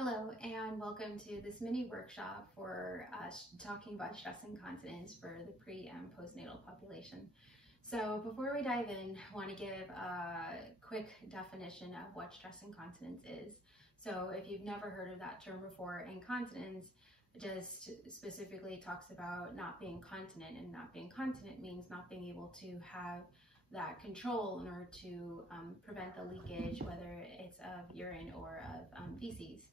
Hello and welcome to this mini workshop for talking about stress incontinence for the pre and postnatal population. So before we dive in, I want to give a quick definition of what stress incontinence is. So if you've never heard of that term before, incontinence just specifically talks about not being continent, and not being continent means not being able to have that control in order to prevent the leakage, whether it's of urine or of feces.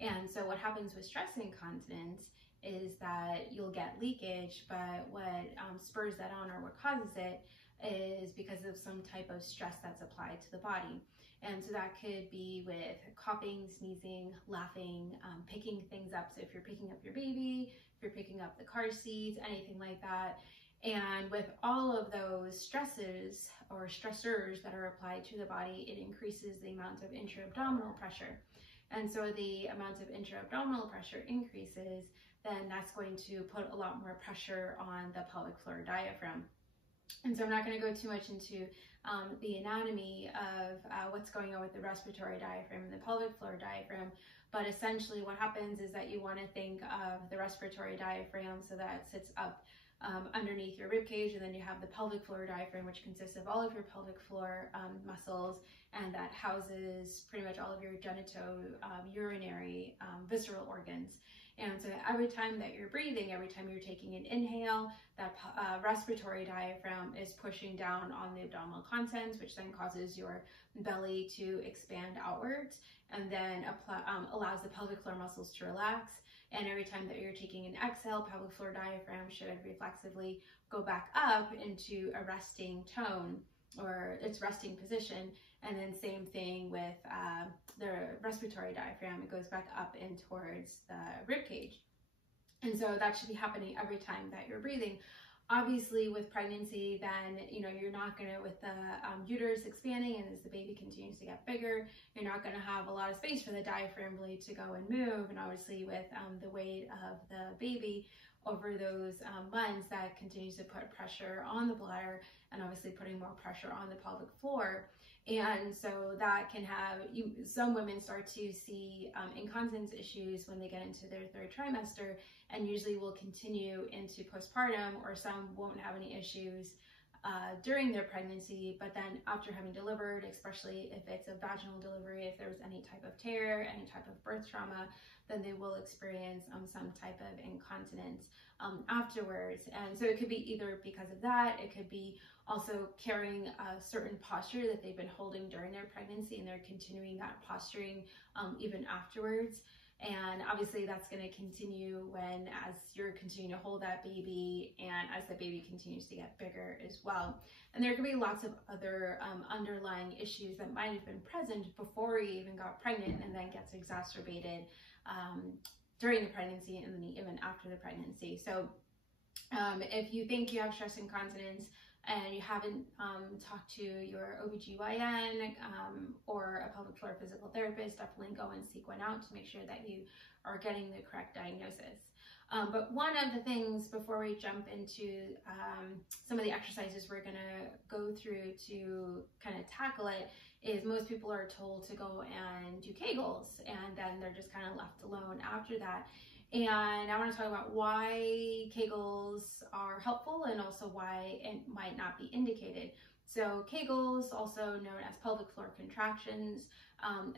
And so what happens with stress incontinence is that you'll get leakage, but what spurs that on, or what causes it, is because of some type of stress that's applied to the body. And so that could be with coughing, sneezing, laughing, picking things up. So if you're picking up your baby, if you're picking up the car seats, anything like that. And with all of those stresses or stressors that are applied to the body, it increases the amount of intra-abdominal pressure. And so the amount of intra-abdominal pressure increases, then that's going to put a lot more pressure on the pelvic floor diaphragm. And so I'm not going to go too much into the anatomy of what's going on with the respiratory diaphragm and the pelvic floor diaphragm, but essentially what happens is that you want to think of the respiratory diaphragm, so that sits up underneath your rib cage, and then you have the pelvic floor diaphragm, which consists of all of your pelvic floor muscles, and that houses pretty much all of your genitourinary visceral organs. And so every time that you're breathing, every time you're taking an inhale, that respiratory diaphragm is pushing down on the abdominal contents, which then causes your belly to expand outwards, and then allows the pelvic floor muscles to relax. And every time that you're taking an exhale, pelvic floor diaphragm should reflexively go back up into a resting tone, or its resting position. And then same thing with the respiratory diaphragm, it goes back up in towards the rib cage. And so that should be happening every time that you're breathing. Obviously with pregnancy, then, you're not gonna, with the uterus expanding and as the baby continues to get bigger, you're not gonna have a lot of space for the diaphragm really to go and move. And obviously with the weight of the baby over those months, that continues to put pressure on the bladder, and obviously putting more pressure on the pelvic floor. And so that can have, some women start to see incontinence issues when they get into their third trimester, and usually will continue into postpartum, or some won't have any issues during their pregnancy, but then after having delivered, especially if it's a vaginal delivery, if there's any type of tear, any type of birth trauma, then they will experience some type of incontinence afterwards. And so it could be either because of that, it could be also carrying a certain posture that they've been holding during their pregnancy, and they're continuing that posturing even afterwards. And obviously that's going to continue as you're continuing to hold that baby, and as the baby continues to get bigger as well. And there could be lots of other underlying issues that might have been present before you even got pregnant, and then gets exacerbated during the pregnancy, and then even after the pregnancy. So if you think you have stress incontinence and you haven't talked to your OBGYN or a pelvic floor physical therapist, definitely go and seek one out to make sure that you are getting the correct diagnosis. But one of the things before we jump into some of the exercises we're gonna go through to kind of tackle it is, most people are told to go and do Kegels, and then they're just kind of left alone after that. And I want to talk about why Kegels are helpful, and also why it might not be indicated. So Kegels, also known as pelvic floor contractions,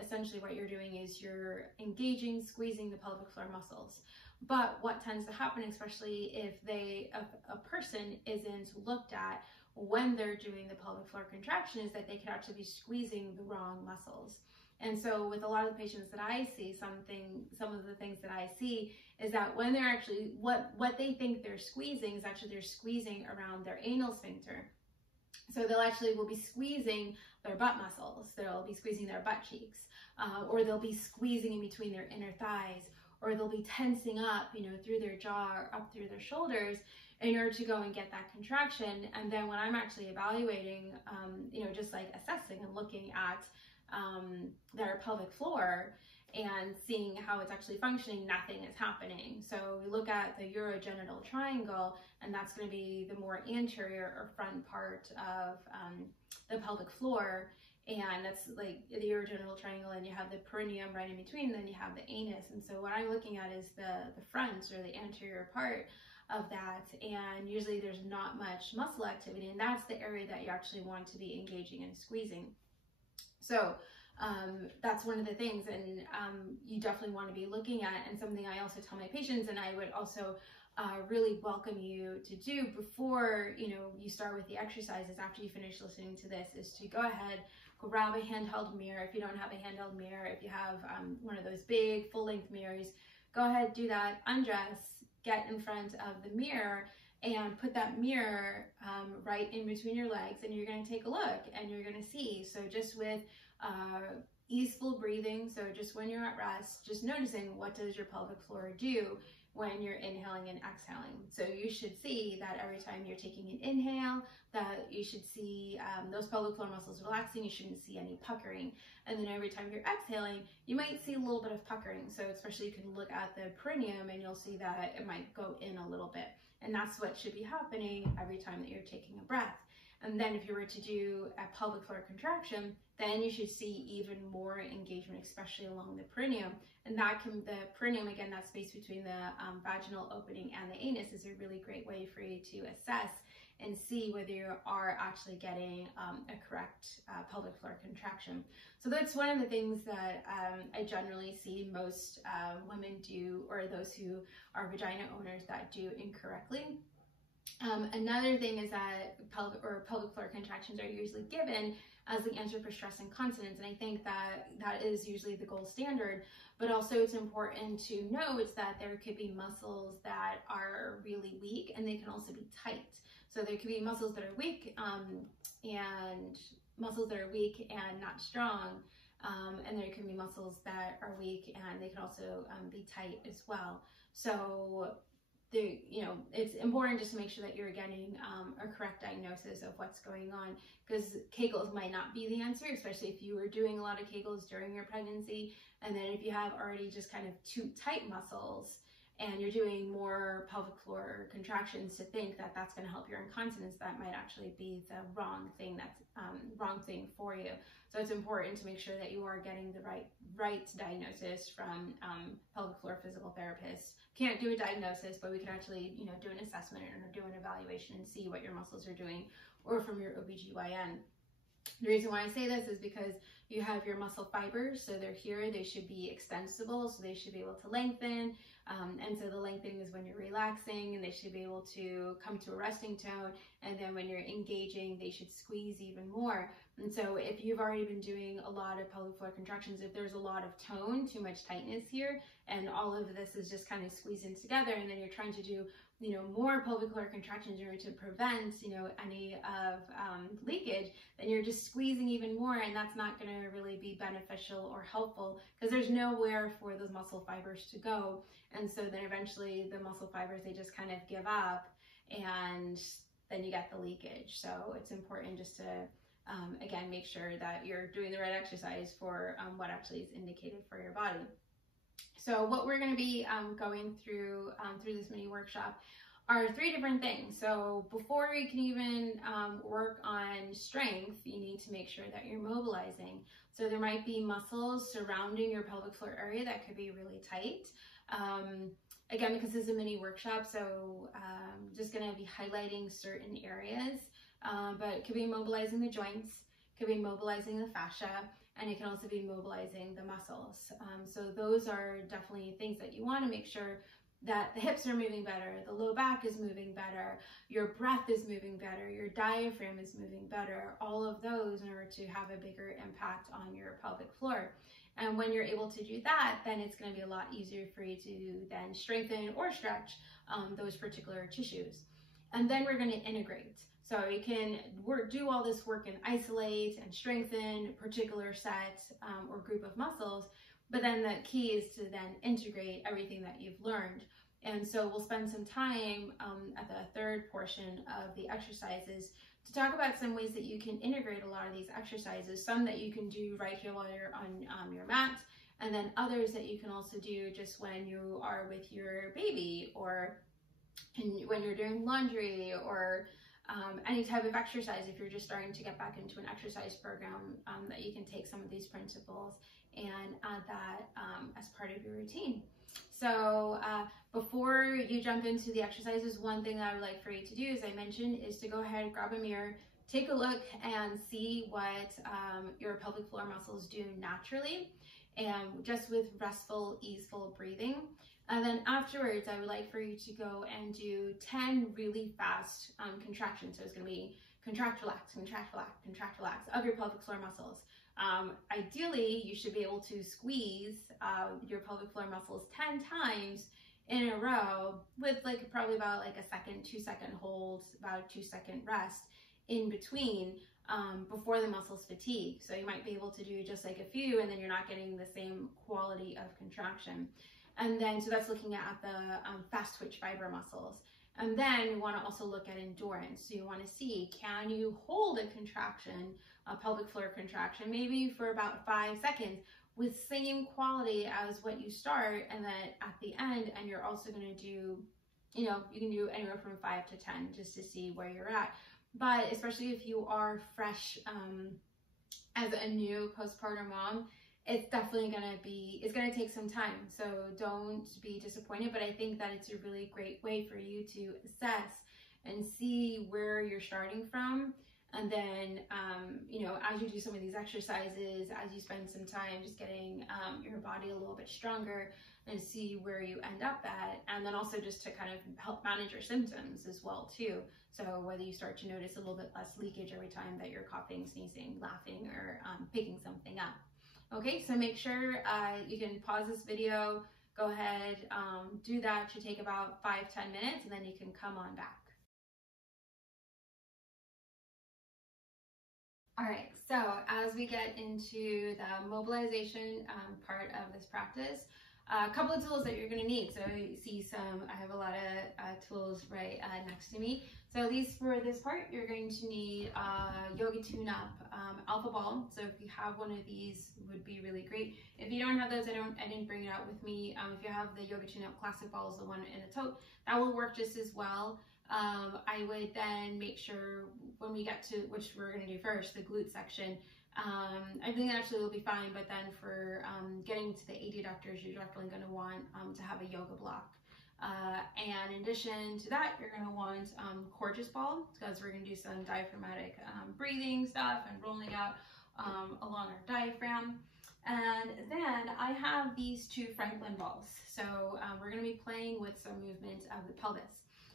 essentially what you're doing is you're engaging, squeezing the pelvic floor muscles. But what tends to happen, especially if a person isn't looked at when they're doing the pelvic floor contraction, is that they could actually be squeezing the wrong muscles. And so with a lot of the patients that I see, some of the things that I see is that when they're actually, what they think they're squeezing is actually they're squeezing around their anal sphincter. So will be squeezing their butt muscles. They'll be squeezing their butt cheeks, or they'll be squeezing in between their inner thighs, or they'll be tensing up, through their jaw or up through their shoulders in order to go and get that contraction. And then when I'm actually evaluating, just like assessing and looking at their pelvic floor and seeing how it's actually functioning, nothing is happening. So we look at the urogenital triangle, and that's going to be the more anterior or front part of the pelvic floor. and that's like the urogenital triangle, and you have the perineum right in between, and then you have the anus. And so what I'm looking at is the front, or the anterior part of that, and usually there's not much muscle activity, and that's the area that you actually want to be engaging and squeezing. So that's one of the things, and you definitely want to be looking at, and something I also tell my patients, and I would also really welcome you to do before you start with the exercises, after you finish listening to this, is to go ahead, grab a handheld mirror. If you don't have a handheld mirror, if you have one of those big full-length mirrors, go ahead, do that, undress, get in front of the mirror, and put that mirror right in between your legs, and you're going to take a look, and you're going to see. So just with easeful breathing, so just when you're at rest, just noticing what does your pelvic floor do when you're inhaling and exhaling. So you should see that every time you're taking an inhale, that you should see those pelvic floor muscles relaxing. You shouldn't see any puckering. And then every time you're exhaling, you might see a little bit of puckering. So especially you can look at the perineum, and you'll see that it might go in a little bit. And that's what should be happening every time that you're taking a breath. And then if you were to do a pelvic floor contraction, then you should see even more engagement, especially along the perineum. And the perineum, again, that space between the vaginal opening and the anus, is a really great way for you to assess and see whether you are actually getting a correct pelvic floor contraction. So that's one of the things that I generally see most women do, or those who are vagina owners, that do incorrectly. Another thing is that pelvic floor contractions are usually given as the answer for stress incontinence, and I think that that is usually the gold standard. But also it's important to note that there could be muscles that are really weak, and they can also be tight. So there could be muscles that are weak and muscles that are weak and not strong, and there can be muscles that are weak and they can also be tight as well. So it's important just to make sure that you're getting a correct diagnosis of what's going on, because Kegels might not be the answer, especially if you were doing a lot of Kegels during your pregnancy. And then if you have already just kind of too tight muscles and you're doing more pelvic floor contractions, to think that that's going to help your incontinence, that might actually be the wrong thing for you. So it's important to make sure that you are getting the right diagnosis from pelvic floor physical therapists. Can't do a diagnosis, but we can actually do an assessment or do an evaluation and see what your muscles are doing, or from your OBGYN. The reason why I say this is because you have your muscle fibers, so they're here, they should be extensible, so they should be able to lengthen, and so the lengthening is when you're relaxing, and they should be able to come to a resting tone, and then when you're engaging, they should squeeze even more. And so if you've already been doing a lot of pelvic floor contractions, if there's a lot of tone, too much tightness here, and all of this is just kind of squeezing together, and then you're trying to do more pelvic floor contractions in order to prevent any of leakage, then you're just squeezing even more, and that's not going to really be beneficial or helpful, because there's nowhere for those muscle fibers to go. And so then eventually the muscle fibers, they just kind of give up, and then you get the leakage. So it's important just to again, make sure that you're doing the right exercise for what actually is indicated for your body. So what we're going to be going through this mini workshop are 3 different things. So before you can even work on strength, you need to make sure that you're mobilizing. So there might be muscles surrounding your pelvic floor area that could be really tight. Again, because this is a mini workshop, so just going to be highlighting certain areas, but it could be mobilizing the joints, could be mobilizing the fascia, and it can also be mobilizing the muscles. So those are definitely things that you want to make sure that the hips are moving better, the low back is moving better, your breath is moving better, your diaphragm is moving better, all of those in order to have a bigger impact on your pelvic floor. And when you're able to do that, then it's going to be a lot easier for you to then strengthen or stretch those particular tissues. And then we're going to integrate. So you can do all this work and isolate and strengthen a particular set or group of muscles, but then the key is to then integrate everything that you've learned. And so we'll spend some time at the 3rd portion of the exercises to talk about some ways that you can integrate a lot of these exercises, some that you can do right here while you're on your mat, and then others that you can also do just when you are with your baby, or when you're doing laundry, or any type of exercise, if you're just starting to get back into an exercise program, that you can take some of these principles and add that as part of your routine. So before you jump into the exercises, one thing that I would like for you to do, as I mentioned, is to go ahead, grab a mirror, take a look and see what your pelvic floor muscles do naturally, and just with restful, easeful breathing. And then afterwards, I would like for you to go and do 10 really fast contractions. So it's going to be contract, relax, contract, relax, contract, relax of your pelvic floor muscles. Ideally, you should be able to squeeze your pelvic floor muscles 10 times in a row with like probably about like a second, 2-second hold, about a 2-second rest in between before the muscles fatigue. So you might be able to do just like a few, and then you're not getting the same quality of contraction. And then, so that's looking at the fast twitch fiber muscles. And then you want to also look at endurance. So you want to see, can you hold a contraction, a pelvic floor contraction, maybe for about 5 seconds with same quality as what you start, and then at the end, and you're also going to do, you know, you can do anywhere from 5 to 10 just to see where you're at. But especially if you are fresh as a new postpartum mom, it's definitely it's gonna take some time. So don't be disappointed, but I think that it's a really great way for you to assess and see where you're starting from. And then, you know, as you do some of these exercises, as you spend some time just getting your body a little bit stronger, and see where you end up at. And then also just to kind of help manage your symptoms as well too. So whether you start to notice a little bit less leakage every time that you're coughing, sneezing, laughing, or picking something up. Okay, so make sure you can pause this video, go ahead, do that. It should take about 5-10 minutes, and then you can come on back. All right, so as we get into the mobilization part of this practice, a couple of tools that you're going to need. So you see I have a lot of tools right next to me. So at least for this part, you're going to need a yoga tune-up alpha ball. So if you have one of these, would be really great. If you don't have those, I didn't bring it out with me. If you have the yoga tune-up classic balls, the one in a tote, that will work just as well. I would then make sure when we get to, which we're going to do first, the glute section, I think actually will be fine, but then for getting to the adductors, you're definitely going to want to have a yoga block. And in addition to that, you're going to want Courgeous ball, because we're going to do some diaphragmatic breathing stuff and rolling out along our diaphragm. And then I have these 2 Franklin balls. So we're going to be playing with some movement of the pelvis.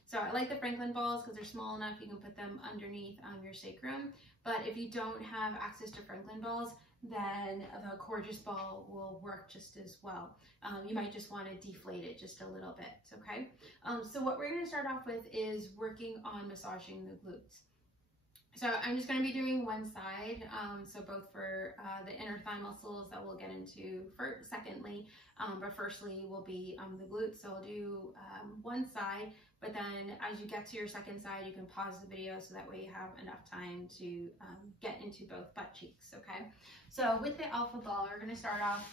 So I like the Franklin balls because they're small enough you can put them underneath your sacrum. But if you don't have access to Franklin balls, then the Courgeous ball will work just as well. You might just want to deflate it just a little bit, okay? So what we're going to start off with is working on massaging the glutes. So I'm just going to be doing one side, so both for the inner thigh muscles that we'll get into secondly, but firstly will be the glutes. So I'll do one side, but then as you get to your second side, you can pause the video so that way you have enough time to get into both butt cheeks, okay? So with the alpha ball, we're going to start off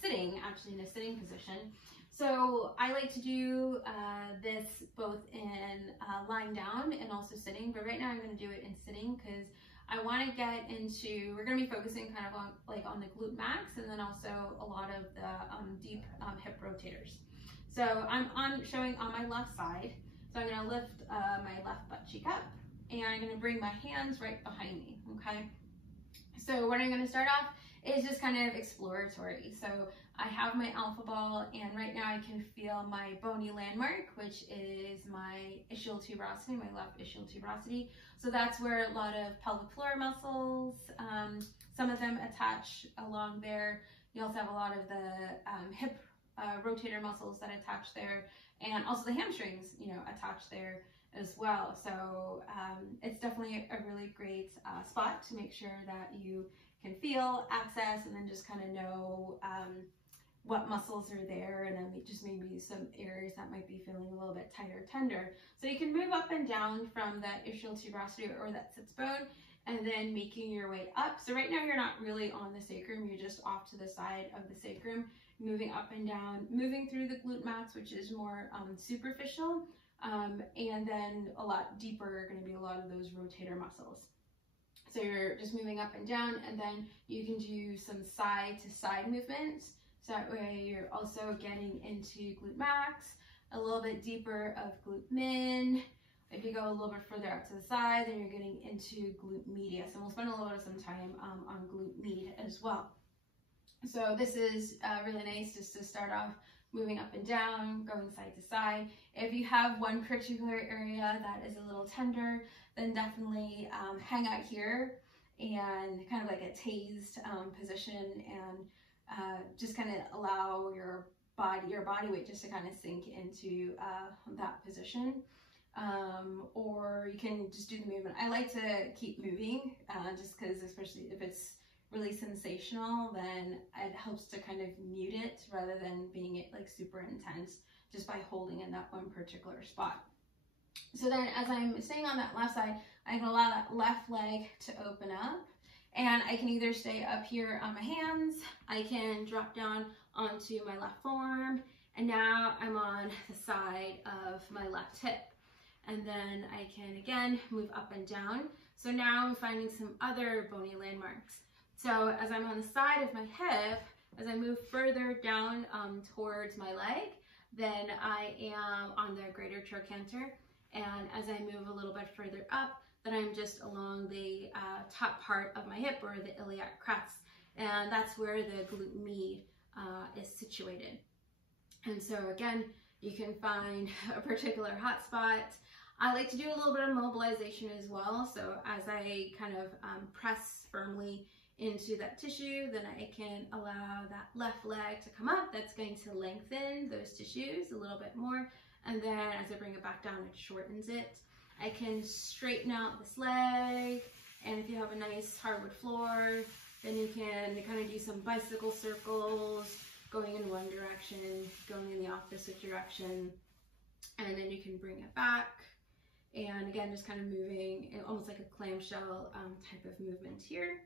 sitting, actually in a sitting position. So I like to do this both in lying down and also sitting, but right now I'm going to do it in sitting because I want to get into, we're going to be focusing kind of on the glute max, and then also a lot of the deep hip rotators. So I'm showing on my left side. So I'm going to lift my left butt cheek up, and I'm going to bring my hands right behind me, okay? So what I'm going to start off is just kind of exploratory. So I have my alpha ball, and right now I can feel my bony landmark, which is my ischial tuberosity, my left ischial tuberosity. So that's where a lot of pelvic floor muscles, some of them attach along there. You also have a lot of the hip rotator muscles that attach there, and also the hamstrings, you know, attach there as well. So it's definitely a really great spot to make sure that you can feel, access, and then just kind of know what muscles are there, and then just maybe some areas that might be feeling a little bit tighter, tender. So you can move up and down from that ischial tuberosity or that sits bone, and then making your way up. So right now you're not really on the sacrum, you're just off to the side of the sacrum, moving up and down, moving through the glute max, which is more superficial, and then a lot deeper are going to be a lot of those rotator muscles. So you're just moving up and down, and then you can do some side to side movements. So that way you're also getting into glute max, a little bit deeper of glute min. If you go a little bit further out to the side, then you're getting into glute medius. And we'll spend a little bit of some time on glute med as well. So this is really nice just to start off moving up and down, going side to side. If you have one particular area that is a little tender, then definitely hang out here and kind of like a tased position, and just kind of allow your body weight just to kind of sink into that position. Or you can just do the movement. I like to keep moving just because, especially if it's really sensational, then it helps to kind of mute it rather than being it like super intense just by holding in that one particular spot. So then as I'm staying on that left side, I can allow that left leg to open up, and I can either stay up here on my hands, I can drop down onto my left forearm, and now I'm on the side of my left hip. And then I can again move up and down. So now I'm finding some other bony landmarks. So as I'm on the side of my hip, as I move further down towards my leg, then I am on the greater trochanter. And as I move a little bit further up, then I'm just along the top part of my hip, or the iliac crest. And that's where the glute med is situated. And so again, you can find a particular hot spot. I like to do a little bit of mobilization as well. So as I kind of press firmly into that tissue, then I can allow that left leg to come up. That's going to lengthen those tissues a little bit more. And then as I bring it back down, it shortens it. I can straighten out this leg. And if you have a nice hardwood floor, then you can kind of do some bicycle circles, going in one direction, going in the opposite direction. And then you can bring it back. And again, just kind of moving, almost like a clamshell type of movement here.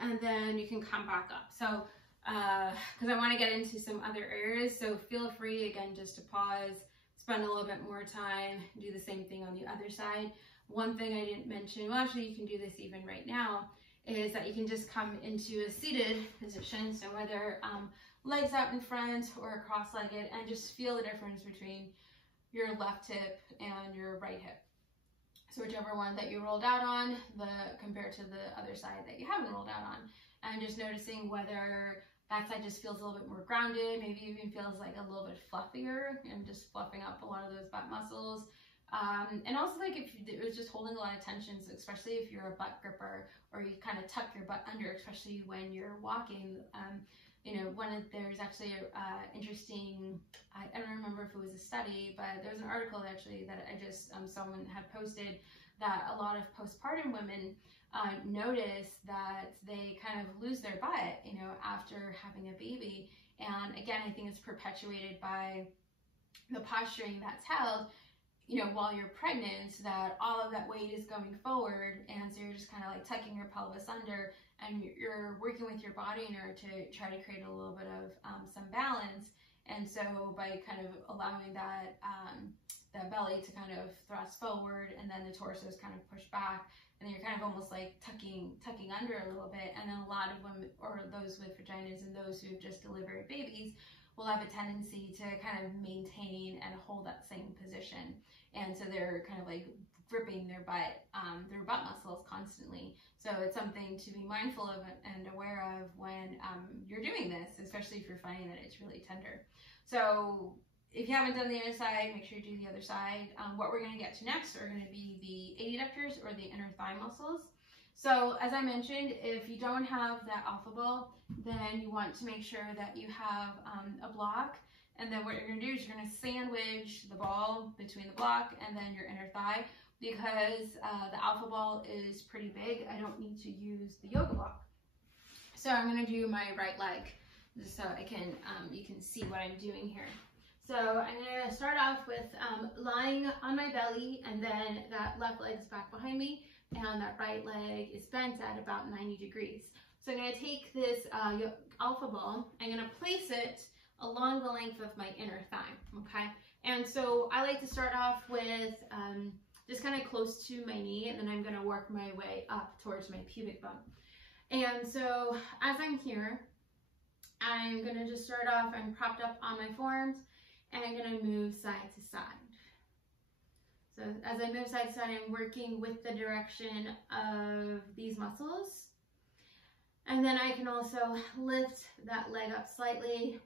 And then you can come back up. So, because I want to get into some other areas, so feel free, again, just to pause, spend a little bit more time, do the same thing on the other side. One thing I didn't mention, well, actually, you can do this even right now, is that you can just come into a seated position. So whether legs out in front or cross-legged, and just feel the difference between your left hip and your right hip. So whichever one that you rolled out on, compared to the other side that you haven't rolled out on. And just noticing whether that side just feels a little bit more grounded, maybe even feels like a little bit fluffier, and just fluffing up a lot of those butt muscles. And also, like, if it was just holding a lot of tension, especially if you're a butt gripper, or you kind of tuck your butt under, especially when you're walking. You know, there's actually a interesting, I don't remember if it was a study, but there's an article actually that I just, someone had posted, that a lot of postpartum women notice that they kind of lose their butt, you know, after having a baby. And again, I think it's perpetuated by the posturing that's held, you know, while you're pregnant, so that all of that weight is going forward, and so you're just kind of like tucking your pelvis under, and you're working with your body in order to try to create a little bit of some balance. And so by kind of allowing that that belly to kind of thrust forward, and then the torso is kind of pushed back, and then you're kind of almost like tucking under a little bit. And then a lot of women, or those with vaginas and those who've just delivered babies, will have a tendency to kind of maintain and hold that same position. And so they're kind of like gripping their butt muscles constantly. So it's something to be mindful of and aware of when you're doing this, especially if you're finding that it's really tender. So if you haven't done the other side, make sure you do the other side. What we're going to get to next are going to be the adductors, or the inner thigh muscles. So as I mentioned, if you don't have that alpha ball, then you want to make sure that you have a block. And then what you're going to do is you're going to sandwich the ball between the block and then your inner thigh. Because the alpha ball is pretty big, I don't need to use the yoga block. So I'm going to do my right leg, just so I can you can see what I'm doing here. So I'm going to start off with lying on my belly, and then that left leg is back behind me, and that right leg is bent at about 90 degrees. So I'm going to take this alpha ball, I'm going to place it along the length of my inner thigh, okay? And so I like to start off with just kind of close to my knee, and then I'm going to work my way up towards my pubic bone. And so as I'm here, I'm going to just start off, I'm propped up on my forearms, and I'm going to move side to side. So as I move side to side, I'm working with the direction of these muscles. And then I can also lift that leg up slightly,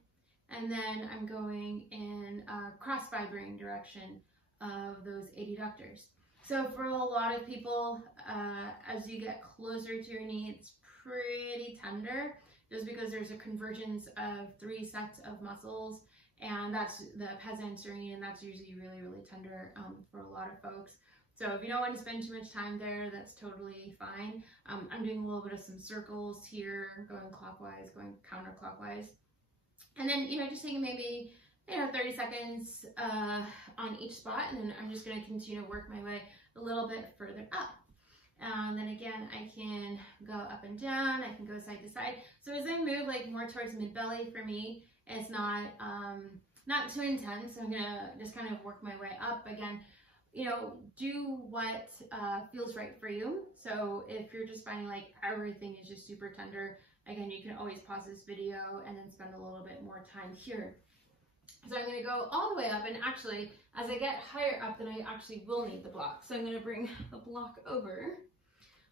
and then I'm going in a cross-fibering direction of those adductors. So for a lot of people, as you get closer to your knee, it's pretty tender, just because there's a convergence of 3 sets of muscles, and that's the pes anterior, and that's usually really, really tender for a lot of folks. So if you don't want to spend too much time there, that's totally fine. I'm doing a little bit of some circles here, going clockwise, going counterclockwise. And then, just taking maybe, 30 seconds on each spot, and then I'm just going to continue to work my way a little bit further up. And then again, I can go up and down, I can go side to side. So as I move like more towards mid-belly, for me, it's not too intense. I'm going to just kind of work my way up. Again, do what feels right for you. So if you're just finding like everything is just super tender, again, you can always pause this video and then spend a little bit more time here. So I'm going to go all the way up, and actually, as I get higher up, then I actually will need the block. So I'm going to bring the block over.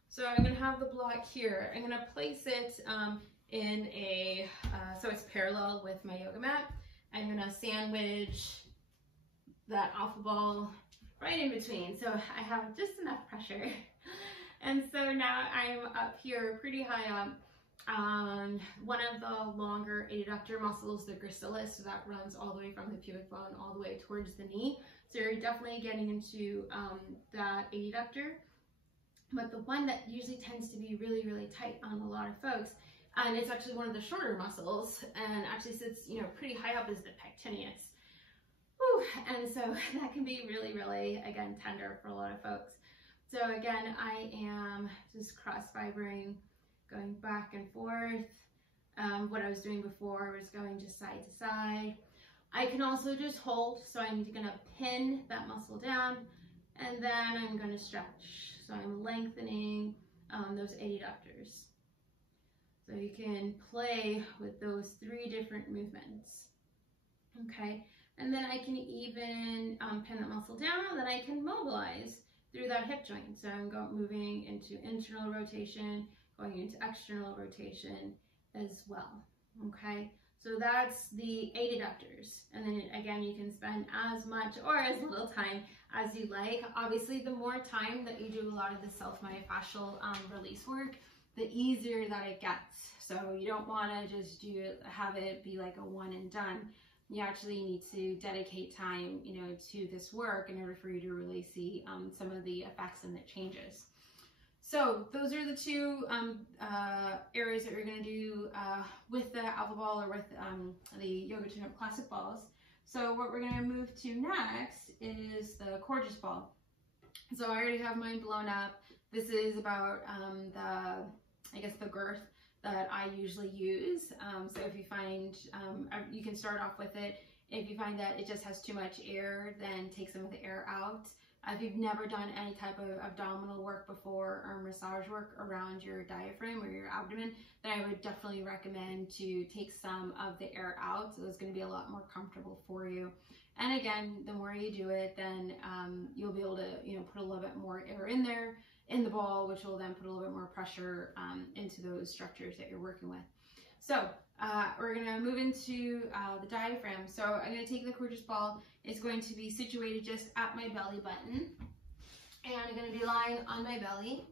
So I'm going to have the block here. I'm going to place it in a, so it's parallel with my yoga mat. I'm going to sandwich that alpha ball right in between, so I have just enough pressure. And so now I'm up here pretty high up on one of the longer adductor muscles, the gracilis, so that runs all the way from the pubic bone all the way towards the knee. So you're definitely getting into that adductor. But the one that usually tends to be really, really tight on a lot of folks, and it's actually one of the shorter muscles, and actually sits, pretty high up, is the pectineus. Whew. And so that can be really, really, again, tender for a lot of folks. So again, I am just cross-fibering, going back and forth. What I was doing before was going just side to side. I can also just hold, so I'm going to pin that muscle down, and then I'm going to stretch. So I'm lengthening those adductors. So you can play with those 3 different movements. Okay, and then I can even pin that muscle down, and then I can mobilize through that hip joint. So I'm moving into internal rotation, going into external rotation as well. Okay, so that's the adductors. And then again, you can spend as much or as little time as you like. Obviously, the more time that you do a lot of the self-myofascial release work, the easier that it gets. So you don't want to just have it be like a one and done. You actually need to dedicate time, to this work in order for you to really see some of the effects and the changes. So those are the 2 areas that we're going to do with the alpha ball or with the Yoga Tune-Up Classic balls. So what we're going to move to next is the gorgeous ball. So I already have mine blown up. This is about the girth that I usually use. So if you find, you can start off with it. If you find that it just has too much air, then take some of the air out. If you've never done any type of abdominal work before or massage work around your diaphragm or your abdomen, then I would definitely recommend to take some of the air out. So it's going to be a lot more comfortable for you. And again, the more you do it, then you'll be able to, put a little bit more air in there, in the ball, which will then put a little bit more pressure into those structures that you're working with. So we're going to move into the diaphragm. So I'm going to take the gorgeous ball. It's going to be situated just at my belly button, and I'm going to be lying on my belly.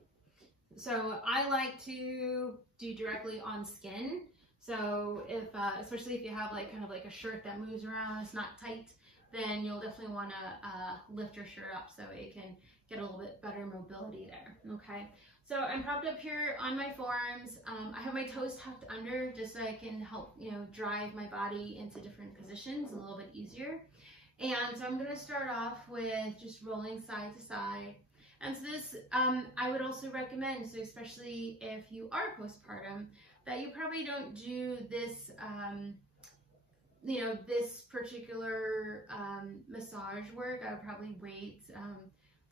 So I like to do directly on skin. So if, especially if you have kind of a shirt that moves around, it's not tight, then you'll definitely want to lift your shirt up so it can get a little bit better mobility there. Okay. So I'm propped up here on my forearms. I have my toes tucked under just so I can help, drive my body into different positions a little bit easier. And so I'm going to start off with just rolling side to side. And so this, I would also recommend, so especially if you are postpartum, that you probably don't do this you know, this particular massage work, I would probably wait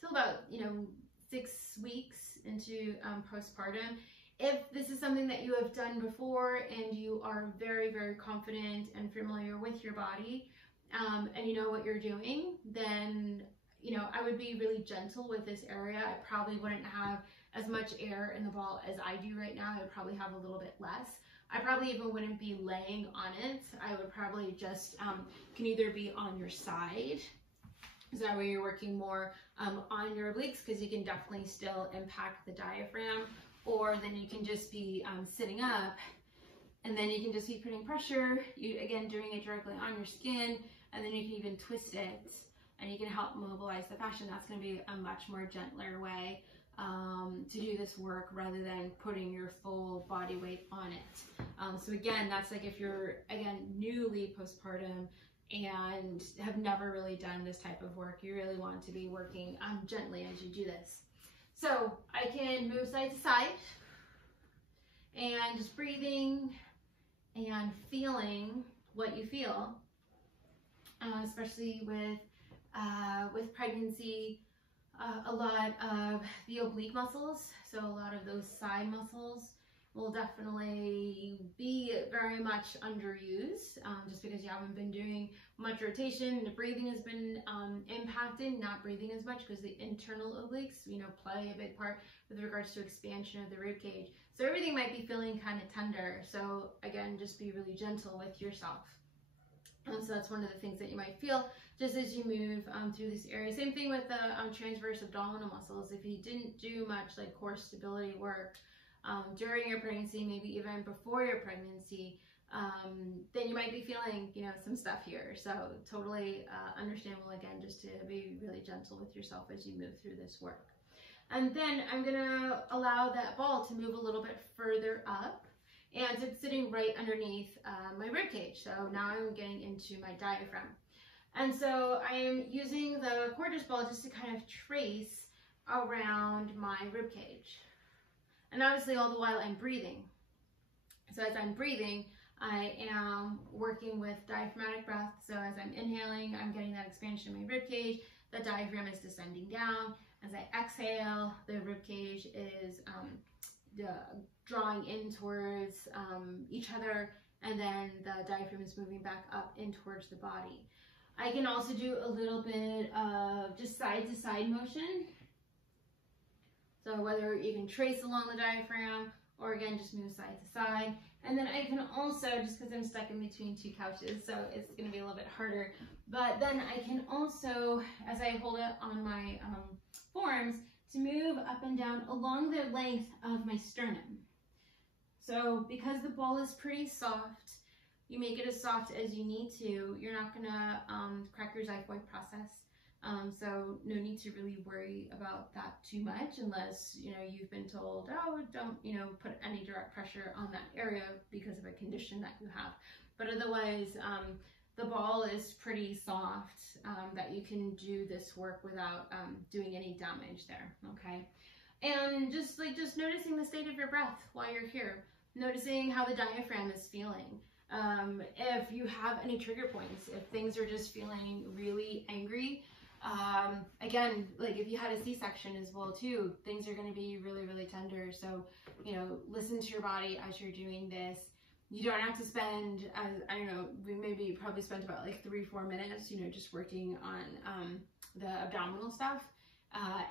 till about, you know, 6 weeks into postpartum. If this is something that you have done before and you are very, very confident and familiar with your body, and you know what you're doing, then, you know, I would be really gentle with this area. I probably wouldn't have as much air in the ball as I do right now. I would probably have a little bit less. I probably even wouldn't be laying on it. I would probably just, can either be on your side, so that way you're working more on your obliques, because you can definitely still impact the diaphragm, or then you can just be sitting up, and then you can just be putting pressure, again, doing it directly on your skin, and then you can even twist it, and you can help mobilize the fascia. That's going to be a much more gentler way to do this work, rather than putting your full body weight on it. So again, that's like if you're, again, newly postpartum and have never really done this type of work, you really want to be working gently as you do this. So I can move side to side and just breathing and feeling what you feel, especially with pregnancy. A lot of the oblique muscles, so a lot of those side muscles, will definitely be very much underused, just because you haven't been doing much rotation. The breathing has been impacted, not breathing as much, because the internal obliques, you know, play a big part with regards to expansion of the rib cage. So everything might be feeling kind of tender. So again, just be really gentle with yourself. So that's one of the things that you might feel just as you move through this area. Same thing with the transverse abdominal muscles. If you didn't do much like core stability work during your pregnancy, maybe even before your pregnancy, then you might be feeling, you know, some stuff here. So totally understandable, again, just to be really gentle with yourself as you move through this work. And then I'm gonna allow that ball to move a little bit further up, and it's sitting right underneath my rib cage. So now I'm getting into my diaphragm. And so I am using the gorgeous ball just to kind of trace around my rib cage. And obviously all the while I'm breathing. So as I'm breathing, I am working with diaphragmatic breath. So as I'm inhaling, I'm getting that expansion in my rib cage. The diaphragm is descending down. As I exhale, the rib cage is drawing in towards each other, and then the diaphragm is moving back up in towards the body. I can also do a little bit of just side to side motion. So whether you can trace along the diaphragm, or again, just move side to side. And then I can also, just because I'm stuck in between two couches, so it's going to be a little bit harder, but then I can also, as I hold it on my forearms, to move up and down along the length of my sternum. So because the ball is pretty soft, you make it as soft as you need to. You're not gonna crack your xiphoid process. So no need to really worry about that too much, unless, you know, you've been told, oh, don't, you know, put any direct pressure on that area because of a condition that you have. But otherwise, the ball is pretty soft, that you can do this work without doing any damage there, okay? And just noticing the state of your breath while you're here, noticing how the diaphragm is feeling. If you have any trigger points, if things are just feeling really angry, again, like if you had a C-section as well too, things are going to be really, really tender. So, you know, listen to your body as you're doing this. You don't have to spend, I don't know, we probably spent about like 3-4 minutes, you know, just working on the abdominal stuff.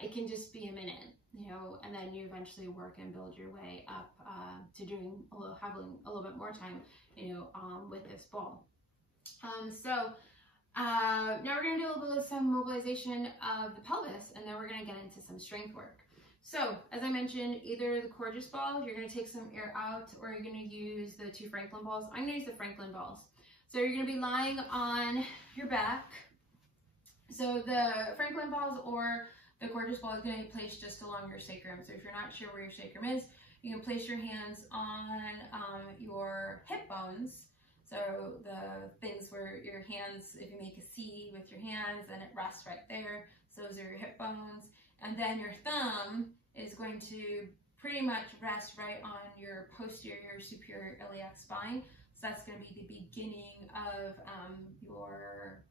It can just be a minute, you know, and then you eventually work and build your way up to doing having a little bit more time, you know, with this ball. Now we're going to do a little bit of some mobilization of the pelvis, and then we're going to get into some strength work. So, as I mentioned, either the gorgeous ball, you're going to take some air out, or you're going to use the 2 Franklin balls. I'm going to use the Franklin balls. So you're going to be lying on your back. So the Franklin balls or the gorgeous ball is going to be placed just along your sacrum. So if you're not sure where your sacrum is, you can place your hands on your hip bones. So the things where your hands, if you make a C with your hands, then it rests right there. So those are your hip bones. And then your thumb is going to pretty much rest right on your posterior superior iliac spine. So that's going to be the beginning of your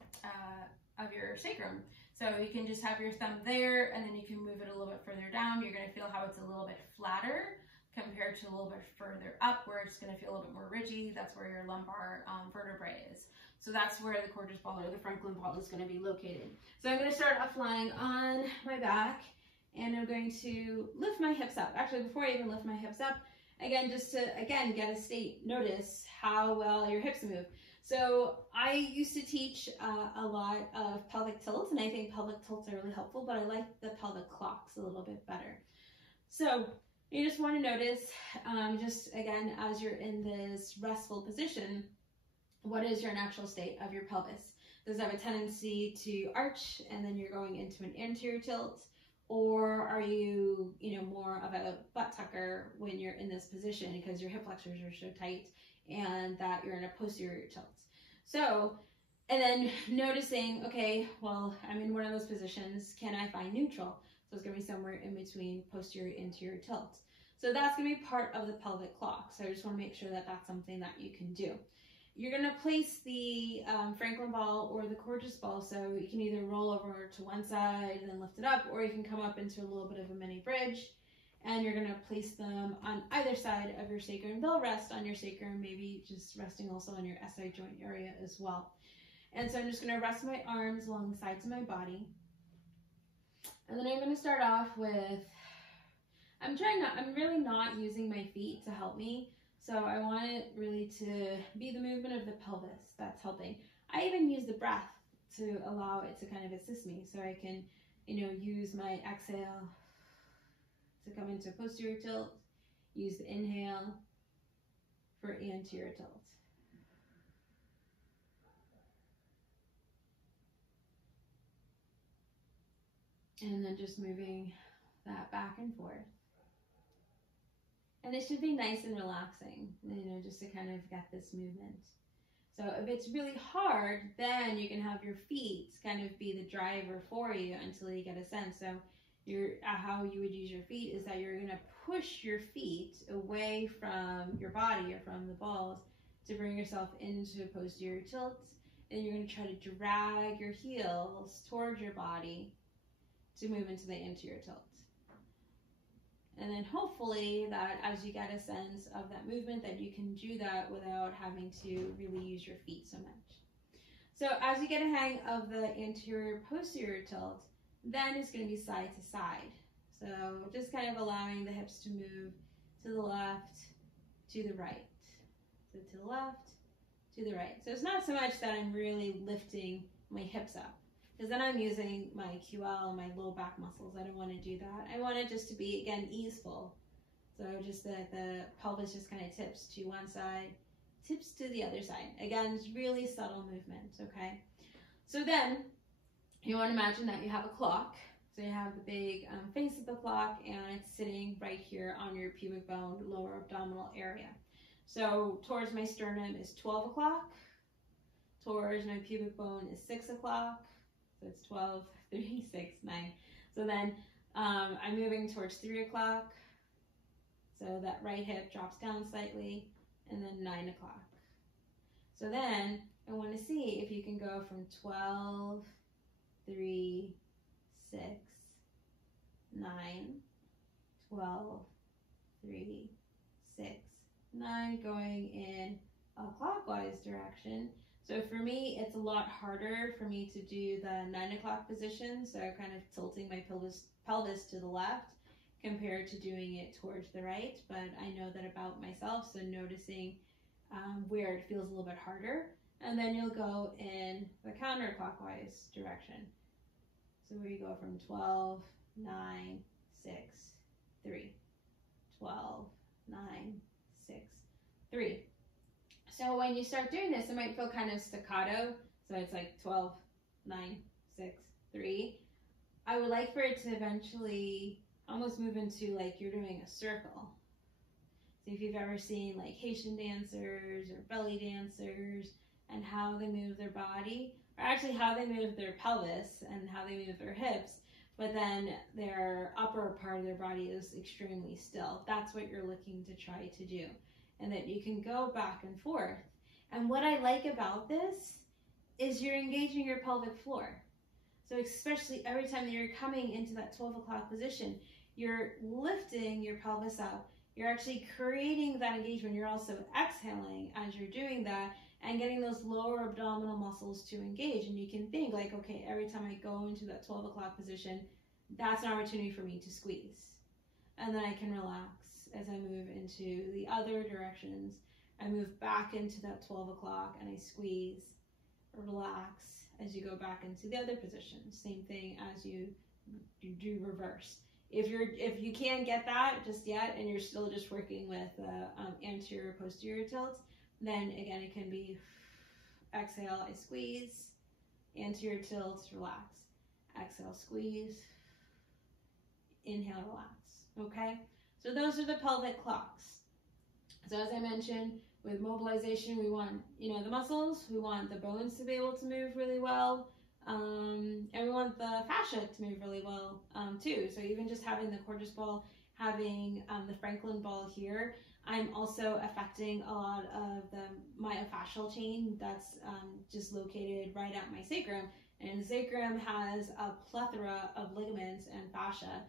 sacrum. So you can just have your thumb there, and then you can move it a little bit further down. You're going to feel how it's a little bit flatter compared to a little bit further up, where it's going to feel a little bit more ridgy. That's where your lumbar vertebrae is. So that's where the quadriceps ball or the Franklin ball is going to be located. So I'm going to start off lying on my back, and I'm going to lift my hips up. Actually, before I even lift my hips up, again, just to, again, get a state, notice how well your hips move. So I used to teach a lot of pelvic tilts, and I think pelvic tilts are really helpful, but I like the pelvic clocks a little bit better. So you just want to notice, just again, as you're in this restful position, what is your natural state of your pelvis? Does it have a tendency to arch and then you're going into an anterior tilt? Or are you, more of a butt tucker when you're in this position because your hip flexors are so tight and that you're in a posterior tilt? So, and then noticing, okay, well, I'm in one of those positions. Can I find neutral? So it's going to be somewhere in between posterior and anterior tilt. So that's going to be part of the pelvic clock. So I just want to make sure that that's something that you can do. You're going to place the Franklin ball or the quadriceps ball, so you can either roll over to one side and then lift it up, or you can come up into a little bit of a mini bridge, and you're going to place them on either side of your sacrum. They'll rest on your sacrum, maybe just resting also on your SI joint area as well. And so I'm just going to rest my arms along the sides of my body. And then I'm going to start off with, I'm really not using my feet to help me. So I want it really to be the movement of the pelvis that's helping. I even use the breath to allow it to kind of assist me. So I can, use my exhale to come into posterior tilt, use the inhale for anterior tilt. And then just moving that back and forth. And it should be nice and relaxing, just to kind of get this movement. So if it's really hard, then you can have your feet kind of be the driver for you until you get a sense. So how you would use your feet is that you're going to push your feet away from your body or from the balls to bring yourself into posterior tilt. And you're going to try to drag your heels towards your body to move into the anterior tilt. And then hopefully that as you get a sense of that movement, that you can do that without having to really use your feet so much. So as you get a hang of the anterior posterior tilt, then it's going to be side to side. So just kind of allowing the hips to move to the left, to the right. So to the left, to the right. So it's not so much that I'm really lifting my hips up, because then I'm using my QL, my low back muscles. I don't want to do that. I want it just to be, again, easeful. So just that the pelvis just kind of tips to one side, tips to the other side. Again, it's really subtle movement, okay? So then you want to imagine that you have a clock. So you have the big face of the clock, and it's sitting right here on your pubic bone, lower abdominal area. So towards my sternum is 12 o'clock. Towards my pubic bone is 6 o'clock. So it's 12, 3, 6, 9. So then I'm moving towards 3 o'clock. So that right hip drops down slightly, and then 9 o'clock. So then I want to see if you can go from 12, 3, 6, 9, 12, 3, 6, 9, going in a clockwise direction. So for me, it's a lot harder for me to do the 9 o'clock position, so kind of tilting my pelvis to the left compared to doing it towards the right. But I know that about myself, so noticing where it feels a little bit harder. And then you'll go in the counterclockwise direction. So where you go from 12, 9, 6, 3, 12, 9, 6, 3. So when you start doing this, it might feel kind of staccato. So it's like 12, 9, 6, 3. I would like for it to eventually almost move into like you're doing a circle. So if you've ever seen like Haitian dancers or belly dancers and how they move their body, or actually how they move their pelvis and how they move their hips, but then their upper part of their body is extremely still. That's what you're looking to try to do. And that you can go back and forth. And what I like about this is you're engaging your pelvic floor. So especially every time that you're coming into that 12 o'clock position, you're lifting your pelvis up. You're actually creating that engagement. You're also exhaling as you're doing that and getting those lower abdominal muscles to engage. And you can think like, okay, every time I go into that 12 o'clock position, that's an opportunity for me to squeeze. And then I can relax as I move into the other directions. I move back into that 12 o'clock and I squeeze, relax as you go back into the other position. Same thing as you do reverse. If you can't get that just yet and you're still just working with anterior posterior tilts, then again it can be exhale, I squeeze, anterior tilts, relax, exhale, squeeze, inhale, relax. Okay, so those are the pelvic clocks. So as I mentioned, with mobilization, we want, the muscles, we want the bones to be able to move really well, and we want the fascia to move really well too. So even just having the Cortis ball, having the Franklin ball here, I'm also affecting a lot of the myofascial chain that's just located right at my sacrum. And the sacrum has a plethora of ligaments and fascia,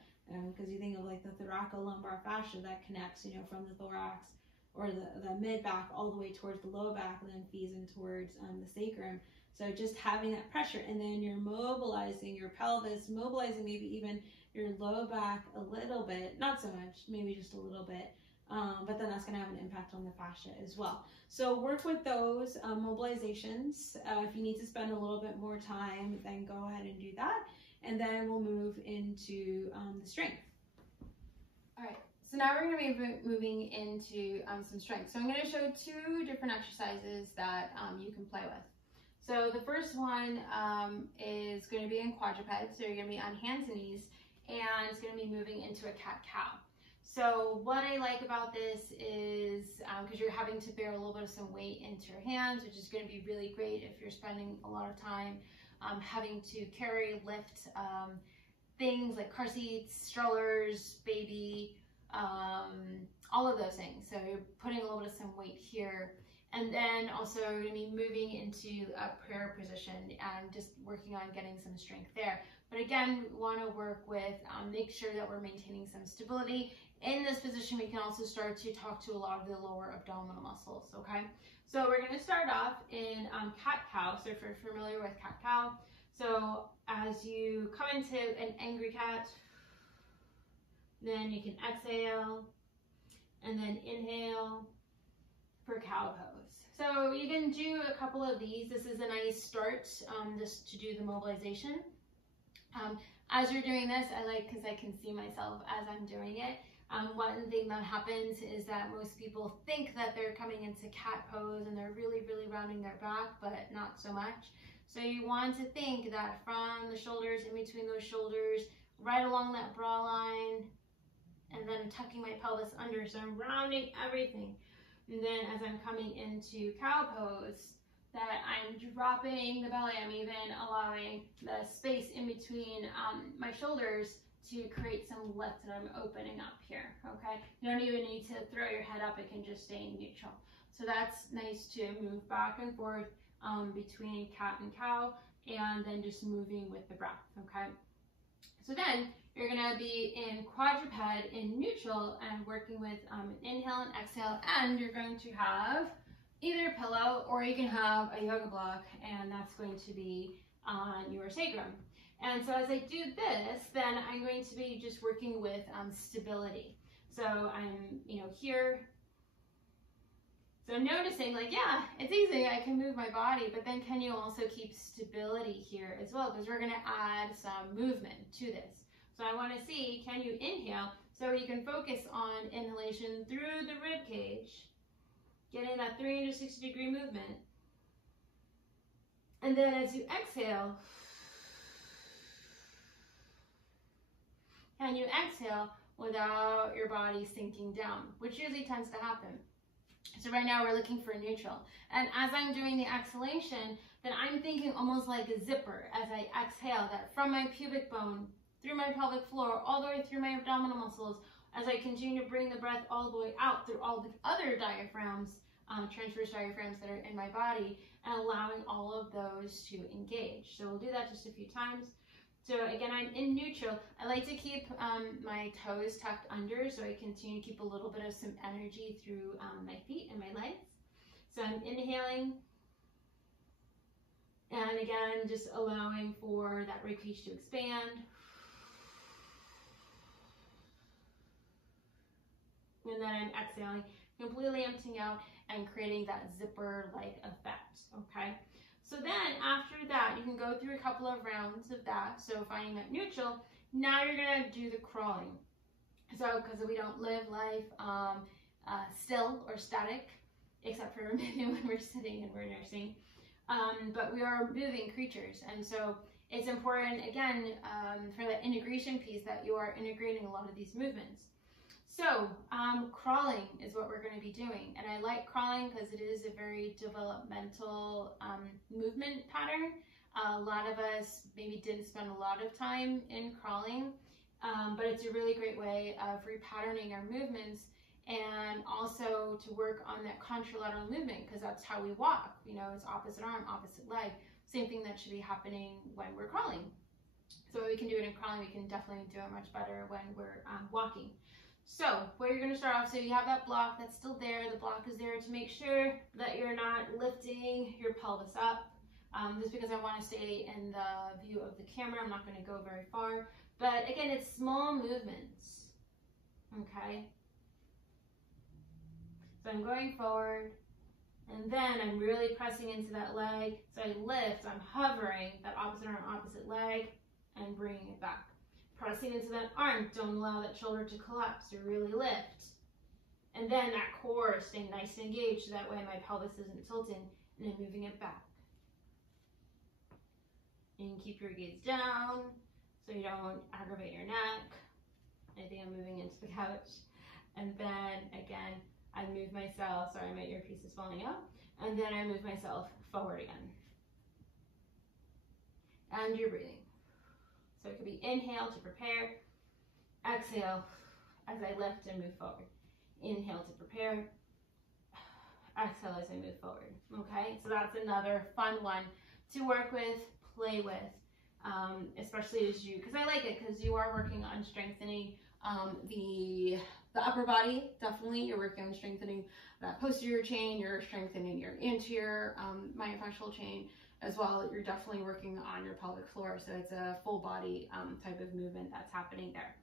because you think of like the thoracolumbar fascia that connects, from the thorax or the mid-back all the way towards the low back and then feeds in towards the sacrum. So just having that pressure, and then you're mobilizing your pelvis, mobilizing maybe even your low back a little bit, not so much, maybe just a little bit, but then that's going to have an impact on the fascia as well. So work with those mobilizations. If you need to spend a little bit more time, then go ahead and do that. And then we'll move into the strength. All right, so now we're going to be moving into some strength. So I'm going to show 2 different exercises that you can play with. So the first one is going to be in quadruped. So you're going to be on hands and knees, and it's going to be moving into a cat-cow. So what I like about this is because you're having to bear a little bit of some weight into your hands, which is going to be really great if you're spending a lot of time having to carry, lift things like car seats, strollers, baby, all of those things. So you're putting a little bit of some weight here. And then also you're going to be moving into a prayer position and just working on getting some strength there. But again, we want to work with, make sure that we're maintaining some stability. In this position, we can also start to talk to a lot of the lower abdominal muscles, okay? So we're going to start off in cat-cow. So if you're familiar with cat-cow, so as you come into an angry cat, then you can exhale and then inhale for cow pose. So you can do a couple of these. This is a nice start just to do the mobilization. As you're doing this, I like, because I can see myself as I'm doing it. One thing that happens is that most people think that they're coming into cat pose and they're really, really rounding their back, but not so much. So you want to think that from the shoulders, in between those shoulders, right along that bra line, and then tucking my pelvis under. So I'm rounding everything. And then as I'm coming into cow pose, that I'm dropping the belly. I'm even allowing the space in between my shoulders to create some lift, and I'm opening up here, okay? You don't even need to throw your head up. It can just stay in neutral. So that's nice to move back and forth between cat and cow, and then just moving with the breath, okay? So then you're gonna be in quadruped in neutral and working with an inhale and exhale, and you're going to have either a pillow or you can have a yoga block, and that's going to be on your sacrum. And so as I do this, then I'm going to be just working with stability. So I'm, here. So noticing like, yeah, it's easy, I can move my body, but then can you also keep stability here as well? Because we're gonna add some movement to this. So I wanna see, can you inhale? So you can focus on inhalation through the rib cage, getting that 360-degree movement. And then as you exhale, can you exhale without your body sinking down, which usually tends to happen. So right now we're looking for neutral. And as I'm doing the exhalation, then I'm thinking almost like a zipper as I exhale, that from my pubic bone, through my pelvic floor, all the way through my abdominal muscles, as I continue to bring the breath all the way out through all the other diaphragms, transverse diaphragms that are in my body, and allowing all of those to engage. So we'll do that just a few times. So again, I'm in neutral. I like to keep my toes tucked under so I continue to keep a little bit of some energy through my feet and my legs. So I'm inhaling, and again, just allowing for that rib cage to expand. And then I'm exhaling, completely emptying out and creating that zipper-like effect, okay? So then after that, you can go through a couple of rounds of that. So finding that neutral, now you're gonna do the crawling. So, because we don't live life still or static, except for maybe when we're sitting and we're nursing, but we are moving creatures. And so it's important, again, for that integration piece, that you are integrating a lot of these movements. So crawling is what we're going to be doing, and I like crawling because it is a very developmental movement pattern. A lot of us maybe didn't spend a lot of time in crawling, but it's a really great way of repatterning our movements, and also to work on that contralateral movement, because that's how we walk. You know, it's opposite arm, opposite leg. Same thing that should be happening when we're crawling. So we can do it in crawling, we can definitely do it much better when we're walking. So where you're going to start off, so you have that block that's still there. The block is there to make sure that you're not lifting your pelvis up. Just because I want to stay in the view of the camera, I'm not going to go very far. But again, it's small movements, okay? So I'm going forward, and then I'm really pressing into that leg. So I lift, I'm hovering, that opposite arm, opposite leg, and bringing it back. Pressing into that arm, don't allow that shoulder to collapse, or really lift. And then that core staying nice and engaged, so that way my pelvis isn't tilting, and then moving it back. And keep your gaze down, so you don't aggravate your neck. I think I'm moving into the couch. And then, again, I move myself, sorry, my earpiece is falling out. And then I move myself forward again. And you're breathing. So it could be inhale to prepare, exhale as I lift and move forward. Inhale to prepare, exhale as I move forward. Okay, so that's another fun one to work with, play with, especially as you, because I like it, because you are working on strengthening the upper body. Definitely, you're working on strengthening that posterior chain, you're strengthening your anterior myofascial chain as well. You're definitely working on your pelvic floor, so it's a full body type of movement that's happening there.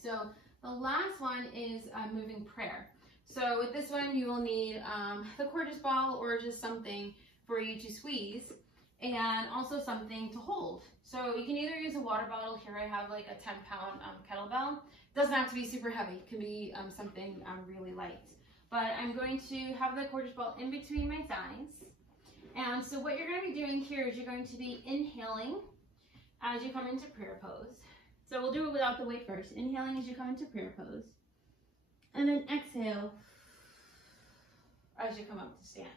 So the last one is moving prayer. So with this one, you will need the cordless ball, or just something for you to squeeze, and also something to hold. So you can either use a water bottle. Here I have like a 10-pound kettlebell. Doesn't have to be super heavy. It can be something really light. But I'm going to have the cordless ball in between my thighs. And so what you're going to be doing here is you're going to be inhaling as you come into prayer pose. So we'll do it without the weight first. Inhaling as you come into prayer pose. And then exhale as you come up to stand.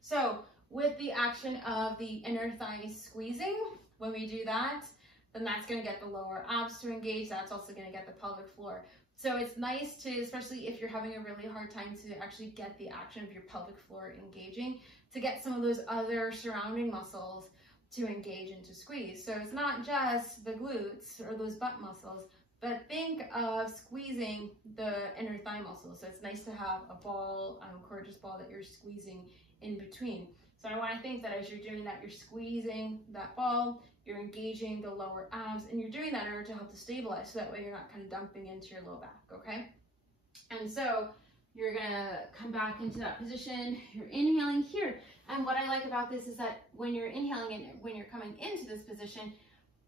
So with the action of the inner thighs squeezing, when we do that, then that's going to get the lower abs to engage. That's also going to get the pelvic floor. So it's nice to, especially if you're having a really hard time to actually get the action of your pelvic floor engaging, to get some of those other surrounding muscles to engage and to squeeze. So it's not just the glutes or those butt muscles, but think of squeezing the inner thigh muscles. So it's nice to have a ball, cordless ball that you're squeezing in between. So I want to think that as you're doing that, you're squeezing that ball, you're engaging the lower abs, and you're doing that in order to help to stabilize, so that way you're not kind of dumping into your low back, okay? And so you're gonna come back into that position, you're inhaling here. And what I like about this is that when you're inhaling and when you're coming into this position,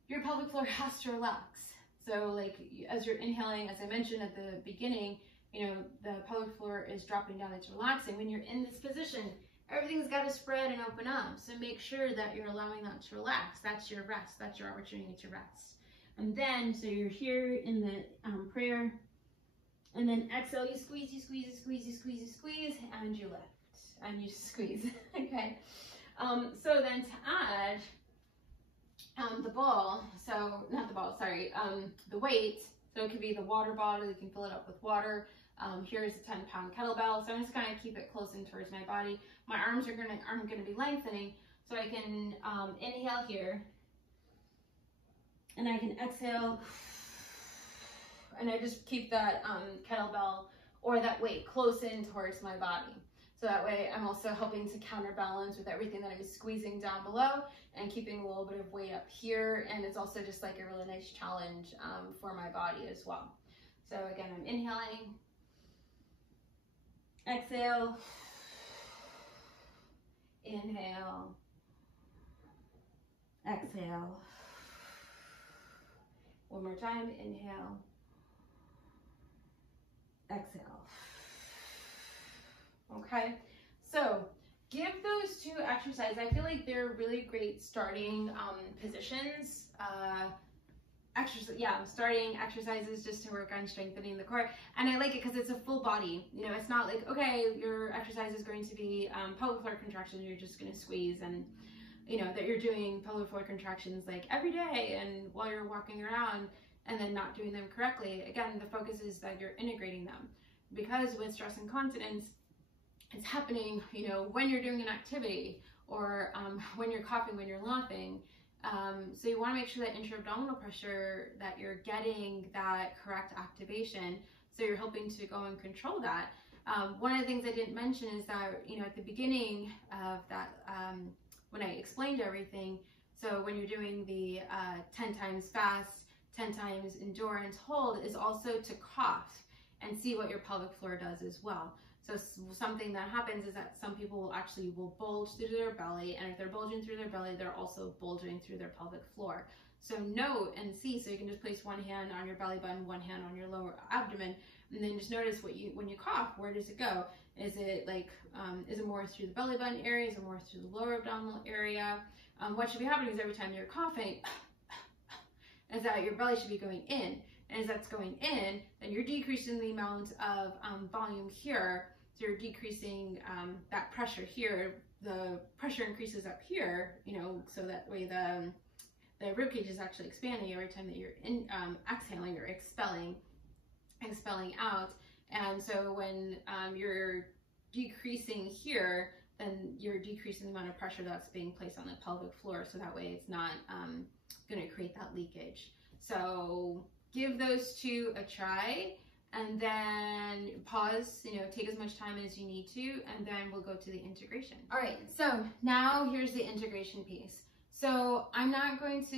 your pelvic floor has to relax. So like as you're inhaling, as I mentioned at the beginning, you know, the pelvic floor is dropping down, it's relaxing. When you're in this position, everything's got to spread and open up. So make sure that you're allowing that to relax. That's your rest. That's your opportunity to rest. And then, so you're here in the prayer. And then exhale, you squeeze, you squeeze, you squeeze, you squeeze, you squeeze, and you lift. And you squeeze. Okay. So then to add the ball, so not the ball, sorry, the weight. So it could be the water bottle. You can fill it up with water. Here's a 10-pound kettlebell. So I'm just gonna keep it close in towards my body. My arms aren't gonna be lengthening. So I can inhale here, and I can exhale, and I just keep that kettlebell or that weight close in towards my body. So that way I'm also helping to counterbalance with everything that I'm squeezing down below and keeping a little bit of weight up here. And it's also just like a really nice challenge for my body as well. So again, I'm inhaling, exhale, inhale, exhale. One more time, inhale, exhale. Okay, so give those two exercises. I feel like they're really great starting positions. Starting exercises just to work on strengthening the core. And I like it because it's a full body. You know, it's not like, okay, your exercise is going to be pelvic floor contractions. You're just going to squeeze, and you know that you're doing pelvic floor contractions like every day and while you're walking around and then not doing them correctly. Again, the focus is that you're integrating them, because with stress incontinence, it's happening, you know, when you're doing an activity or when you're coughing, when you're laughing. So you want to make sure that intra-abdominal pressure, that you're getting that correct activation. So you're helping to go and control that. One of the things I didn't mention is that, you know, at the beginning of that, when I explained everything, so when you're doing the 10 times fast, 10 times endurance hold, is also to cough and see what your pelvic floor does as well. So something that happens is that some people will bulge through their belly, and if they're bulging through their belly, they're also bulging through their pelvic floor. So note and see, so you can just place one hand on your belly button, one hand on your lower abdomen, and then just notice when you cough, where does it go? Is it like, is it more through the belly button area? Is it more through the lower abdominal area? What should be happening is every time you're coughing, is that your belly should be going in. And as that's going in, then you're decreasing the amount of volume here. So you're decreasing that pressure here. The pressure increases up here, you know, so that way the rib cage is actually expanding every time that you're exhaling or expelling out. And so when you're decreasing here, then you're decreasing the amount of pressure that's being placed on the pelvic floor. So that way it's not going to create that leakage. So give those two a try, and then pause, you know, take as much time as you need to, and then we'll go to the integration. All right, so now here's the integration piece. So I'm not going to,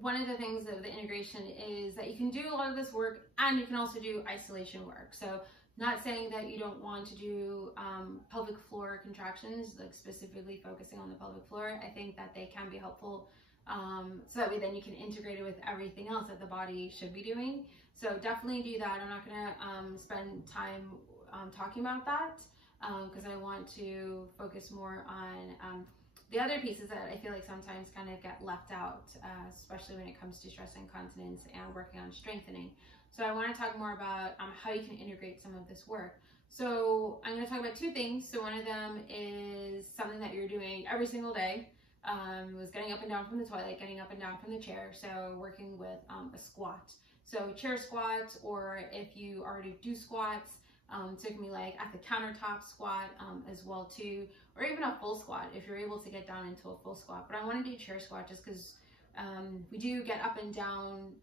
one of the things of the integration is that you can do a lot of this work and you can also do isolation work. So not saying that you don't want to do pelvic floor contractions, like specifically focusing on the pelvic floor. I think that they can be helpful. So that way then you can integrate it with everything else that the body should be doing. So definitely do that. I'm not going to spend time talking about that because I want to focus more on the other pieces that I feel like sometimes kind of get left out, especially when it comes to stress incontinence and working on strengthening. So I want to talk more about how you can integrate some of this work. So I'm going to talk about two things. So one of them is something that you're doing every single day. Was getting up and down from the toilet, getting up and down from the chair. So working with a squat. So chair squats, or if you already do squats, so it can be like at the countertop squat as well too, or even a full squat if you're able to get down into a full squat. But I want to do chair squat just because we do get up and down,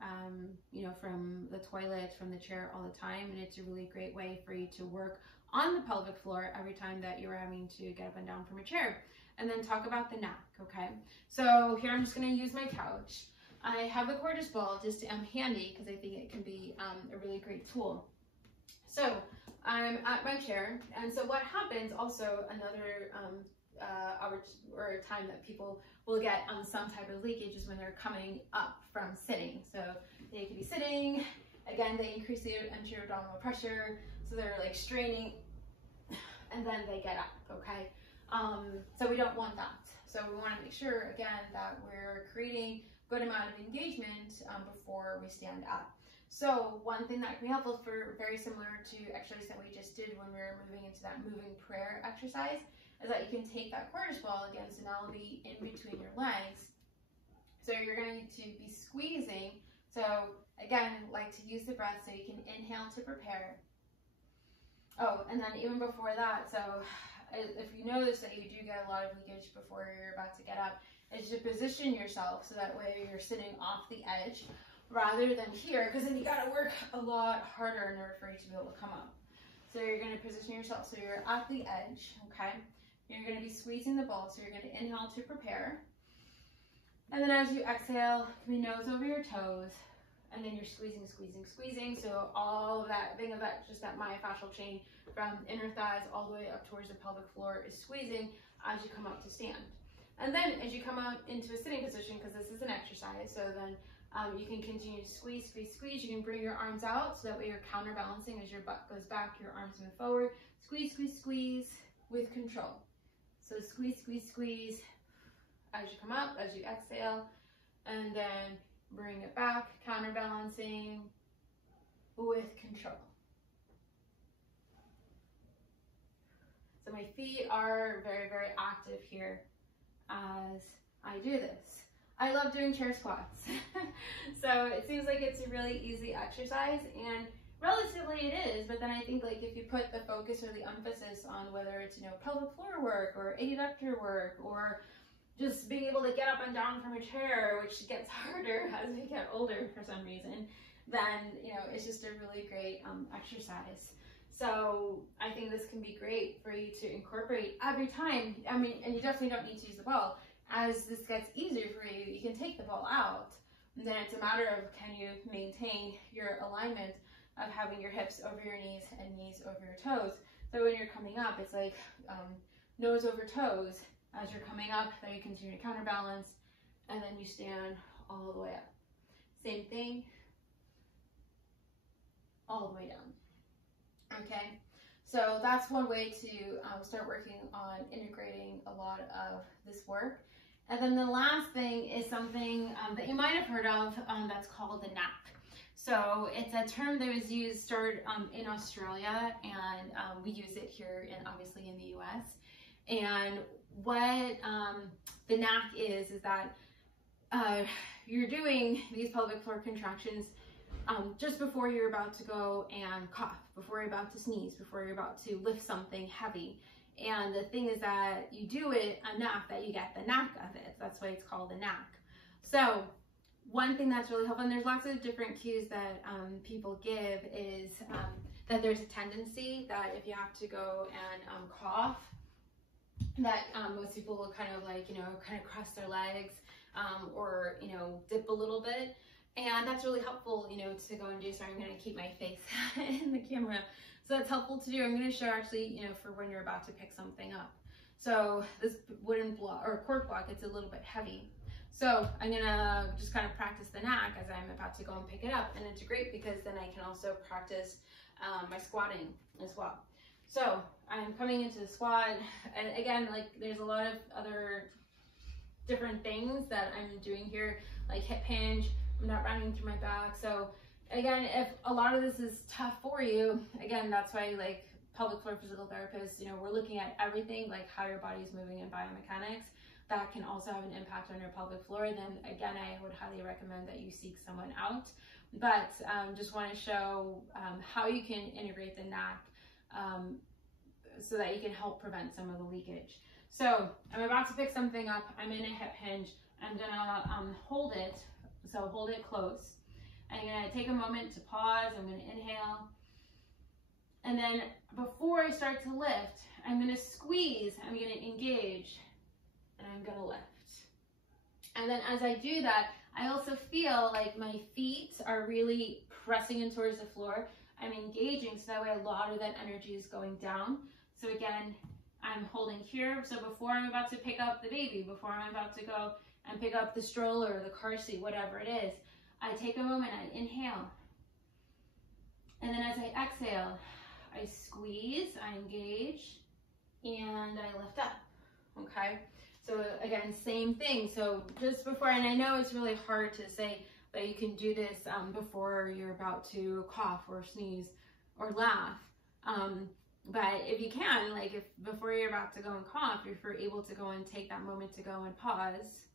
you know, from the toilet, from the chair all the time, and it's a really great way for you to work on the pelvic floor every time that you're having to get up and down from a chair. And then talk about the neck, okay? So here I'm just gonna use my couch. I have the cordless ball just handy because I think it can be a really great tool. So I'm at my chair, and so what happens also, another time that people will get some type of leakage is when they're coming up from sitting. So they could be sitting, again, they increase the intra-abdominal pressure, so they're like straining, and then they get up, okay? So we don't want that. So we want to make sure, again, that we're creating a good amount of engagement before we stand up. So one thing that can be helpful, for very similar to exercise that we just did when we were moving into that moving prayer exercise, is that you can take that cordless ball again, so now it'll be in between your legs. So you're going to be squeezing. So again, like to use the breath, so you can inhale to prepare. Oh, and then even before that, so if you notice that you do get a lot of leakage before you're about to get up, is to position yourself so that way you're sitting off the edge rather than here, because then you got to work a lot harder in order for you to be able to come up. So you're going to position yourself so you're at the edge, okay? You're going to be squeezing the ball, so you're going to inhale to prepare. And then as you exhale, be nose over your toes, and then you're squeezing, squeezing, squeezing. So all of that, think of that, just that myofascial chain from inner thighs all the way up towards the pelvic floor is squeezing as you come up to stand. And then as you come up into a sitting position, because this is an exercise, so then you can continue to squeeze, squeeze, squeeze. You can bring your arms out so that way you're counterbalancing as your butt goes back, your arms move forward. Squeeze, squeeze, squeeze with control. So squeeze, squeeze, squeeze as you come up, as you exhale, and then bring it back, counterbalancing with control. So my feet are very, very active here as I do this. I love doing chair squats. So it seems like it's a really easy exercise, and relatively it is, but then I think like if you put the focus or the emphasis on whether it's, you know, pelvic floor work or adductor work or just being able to get up and down from a chair, which gets harder as we get older for some reason, then, you know, it's just a really great exercise. So I think this can be great for you to incorporate every time. I mean, and you definitely don't need to use the ball. As this gets easier for you, you can take the ball out, and then it's a matter of can you maintain your alignment of having your hips over your knees and knees over your toes. So when you're coming up, it's like nose over toes. As you're coming up, then you continue to counterbalance, and then you stand all the way up. Same thing, all the way down. Okay, so that's one way to start working on integrating a lot of this work. And then the last thing is something that you might have heard of that's called the knack. So it's a term that was used, started in Australia, and we use it here, obviously in the US. And what the knack is that you're doing these pelvic floor contractions just before you're about to go and cough, before you're about to sneeze, before you're about to lift something heavy. And the thing is that you do it enough that you get the knack of it. That's why it's called a knack. So one thing that's really helpful, and there's lots of different cues that people give, is that there's a tendency that if you have to go and cough, that most people will kind of like, you know, kind of cross their legs or, you know, dip a little bit. And that's really helpful, you know, to go and do. So I'm going to keep my face in the camera. So that's helpful to do. I'm going to show actually, you know, for when you're about to pick something up. So this wooden block or cork block, it's a little bit heavy. So I'm going to just kind of practice the knack as I'm about to go and pick it up. And it's great because then I can also practice my squatting as well. So I'm coming into the squat, and again, like there's a lot of other different things that I'm doing here, like hip hinge. I'm not rounding through my back. So again, if a lot of this is tough for you, again, that's why like pelvic floor physical therapists, you know, we're looking at everything, like how your body's moving in biomechanics. That can also have an impact on your pelvic floor. Then again, I would highly recommend that you seek someone out. But just want to show how you can integrate the knack so that you can help prevent some of the leakage. So I'm about to pick something up. I'm in a hip hinge. I'm gonna hold it. So hold it close. I'm gonna take a moment to pause. I'm gonna inhale. And then before I start to lift, I'm gonna squeeze. I'm gonna engage. And I'm gonna lift. And then as I do that, I also feel like my feet are really pressing in towards the floor. I'm engaging, so that way a lot of that energy is going down. So again, I'm holding here. So before I'm about to pick up the baby, before I'm about to go and pick up the stroller, the car seat, whatever it is, I take a moment, I inhale. And then as I exhale, I squeeze, I engage, and I lift up, okay? So again, same thing. So just before, and I know it's really hard to say, but you can do this before you're about to cough or sneeze or laugh. But if you can, like if before you're about to go and cough, if you're able to go and take that moment to go and pause,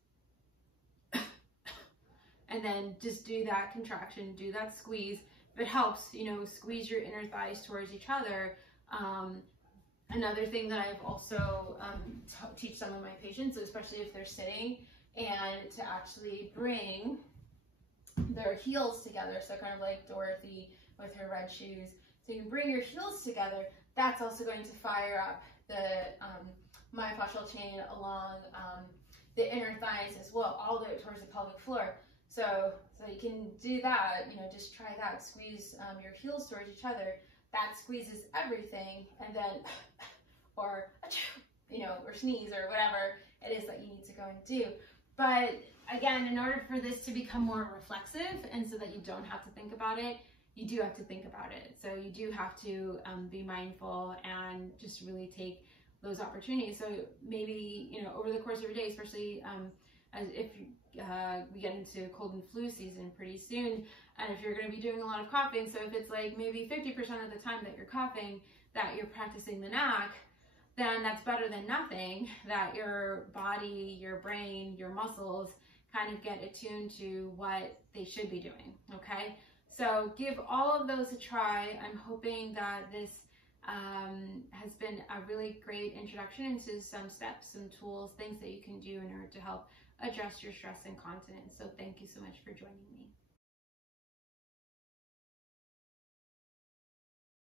and then just do that contraction, do that squeeze. If it helps, you know, squeeze your inner thighs towards each other, Another thing that I've also teach some of my patients, especially if they're sitting, and to actually bring their heels together. So kind of like Dorothy with her red shoes. So you can bring your heels together. That's also going to fire up the myofascial chain along the inner thighs as well, all the way towards the pelvic floor. So you can do that, just try that. Squeeze your heels towards each other. That squeezes everything, and then, or sneeze or whatever it is that you need to go and do. But again, in order for this to become more reflexive and so that you don't have to think about it, you do have to think about it. So you do have to be mindful and just really take those opportunities. So maybe, over the course of your day, especially if we get into cold and flu season pretty soon, and if you're going to be doing a lot of coughing, so if it's like maybe 50% of the time that you're coughing, that you're practicing the knack, then that's better than nothing, that your body, your brain, your muscles kind of get attuned to what they should be doing, okay? So give all of those a try. I'm hoping that this has been a really great introduction into some steps, some tools, things that you can do in order to help address your stress incontinence. So thank you so much for joining me.